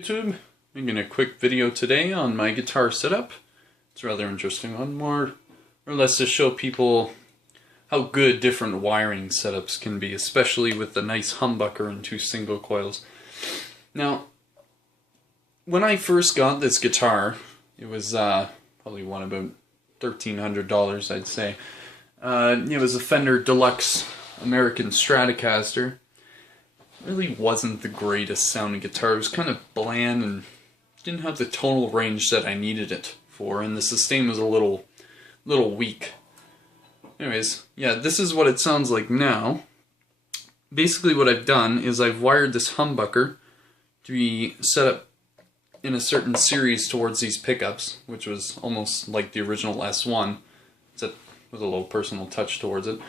YouTube, making a quick video today on my guitar setup. It's a rather interesting one, more or less to show people how good different wiring setups can be, especially with the nice humbucker and 2 single coils. Now, when I first got this guitar, it was probably one about $1,300, I'd say. It was a Fender Deluxe American Stratocaster. Really wasn't the greatest sounding guitar. It was kind of bland and didn't have the tonal range that I needed it for, and the sustain was a little weak. Anyways, yeah, this is what it sounds like now. Basically what I've done is I've wired this humbucker to be set up in a certain series towards these pickups, which was almost like the original S1, except with a little personal touch towards it.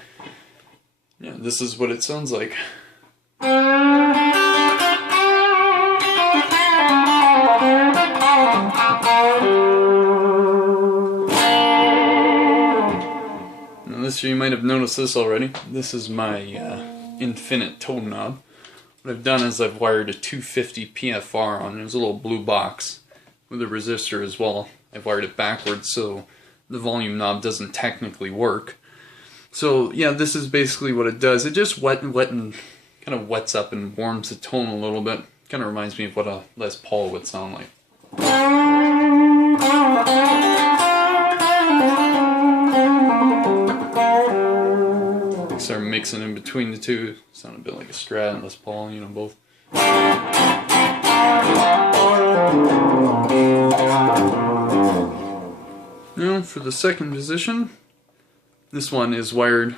Yeah, this is what it sounds like. Now this year you might have noticed this already. This is my infinite tone knob. What I've done is I've wired a 250 PFR on. There's a little blue box with a resistor as well. I've wired it backwards so the volume knob doesn't technically work. So yeah, this is basically what it does. It just kind of wets up and warms the tone a little bit. Kind of reminds me of what a Les Paul would sound like. Start mixing in between the two. Sound a bit like a Strat and Les Paul, you know, both. Now for the second position, this one is wired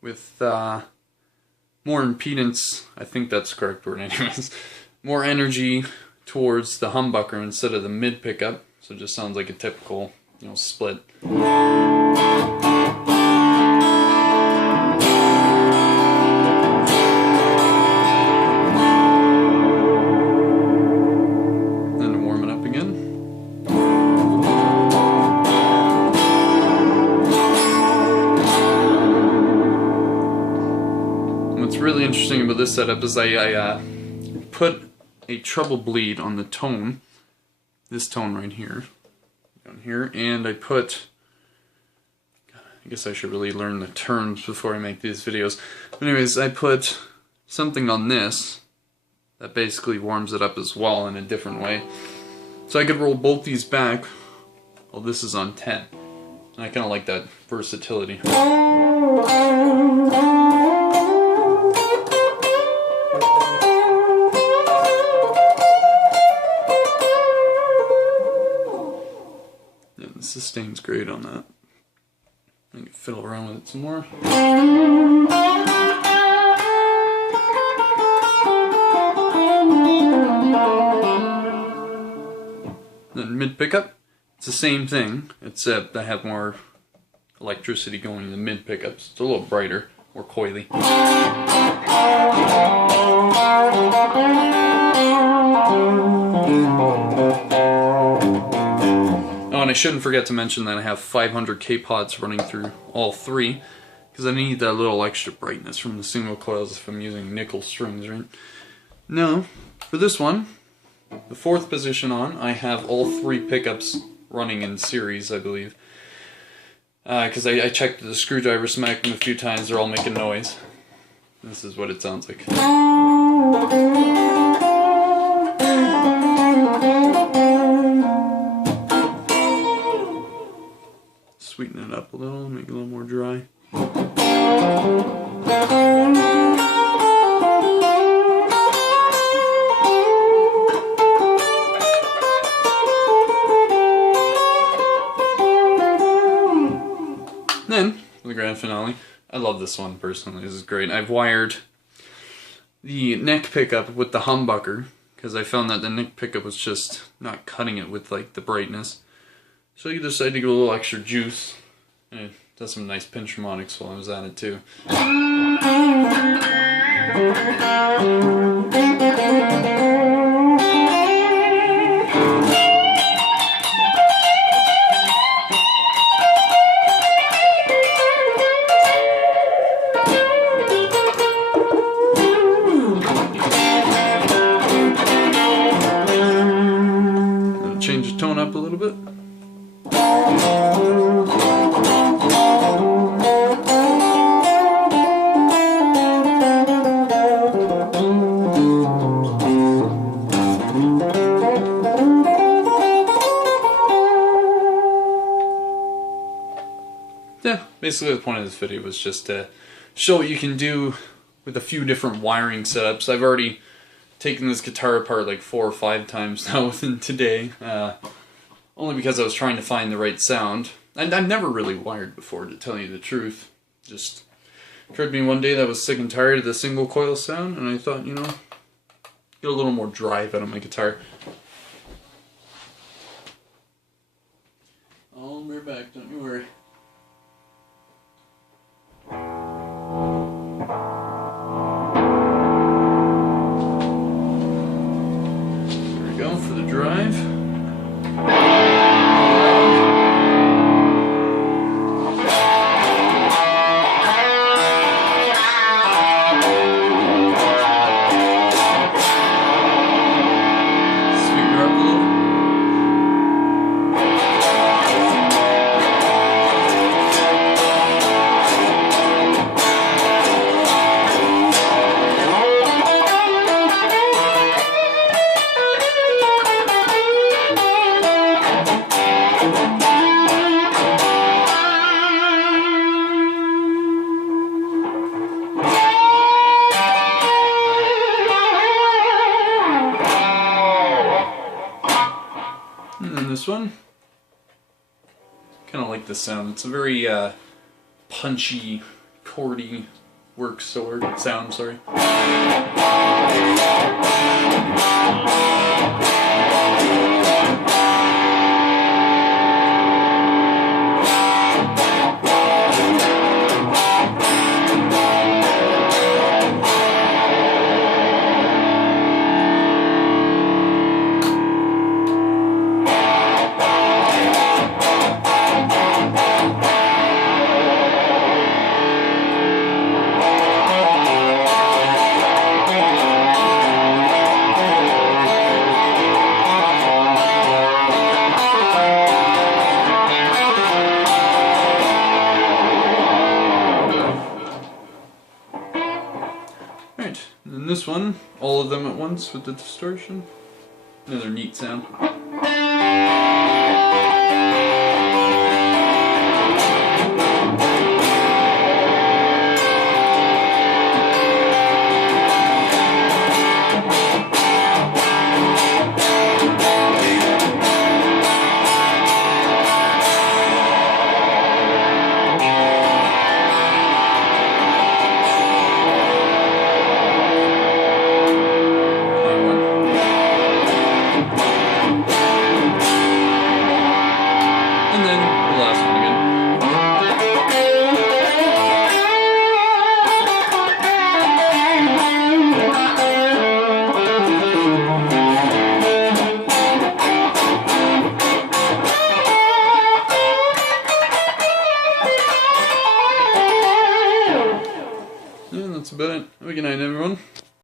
with more impedance, I think that's the correct word anyways, more energy towards the humbucker instead of the mid pickup, so it just sounds like a typical, you know, split. Then to warm it up again. What's really interesting about this setup is I put a treble bleed on the tone, this tone right here, down here, and I put, I guess I should really learn the terms before I make these videos. But anyways, I put something on this that basically warms it up as well in a different way. So I could roll both these back while this is on 10. And I kind of like that versatility. The sustain's great on that. I can fiddle around with it some more. Then mid pickup, it's the same thing, except I have more electricity going in the mid pickups. It's a little brighter, more coily. Oh, and I shouldn't forget to mention that I have 500 K-pods running through all three, because I need that little extra brightness from the single coils if I'm using nickel strings, right? Now, for this one, the fourth position on, I have all 3 pickups running in series, I believe. Because I checked the screwdriver, smacked them a few times, they're all making noise. This is what it sounds like. Sweeten it up a little, make it a little more dry. Then, for the grand finale, I love this one personally, this is great. I've wired the neck pickup with the humbucker, because I found that the neck pickup was just not cutting it with like the brightness. So you decided to get a little extra juice, and it does some nice pinch harmonics while I was at it too. change the tone up a little bit. Yeah, basically the point of this video was just to show what you can do with a few different wiring setups. I've already taken this guitar apart like 4 or 5 times now within today, only because I was trying to find the right sound. And I've never really wired before, to tell you the truth. Just occurred to me one day that I was sick and tired of the single coil sound, and I thought, you know, get a little more drive out of my guitar. I'll be right back, don't you worry. For the drive. Sweeten her up a little. And then this one, kind of like this sound. It's a very punchy, chordy sound, sorry. Alright, and then this one, all of them at once with the distortion. Another neat sound. And then the last one again. Yeah, that's about it. Have a good night,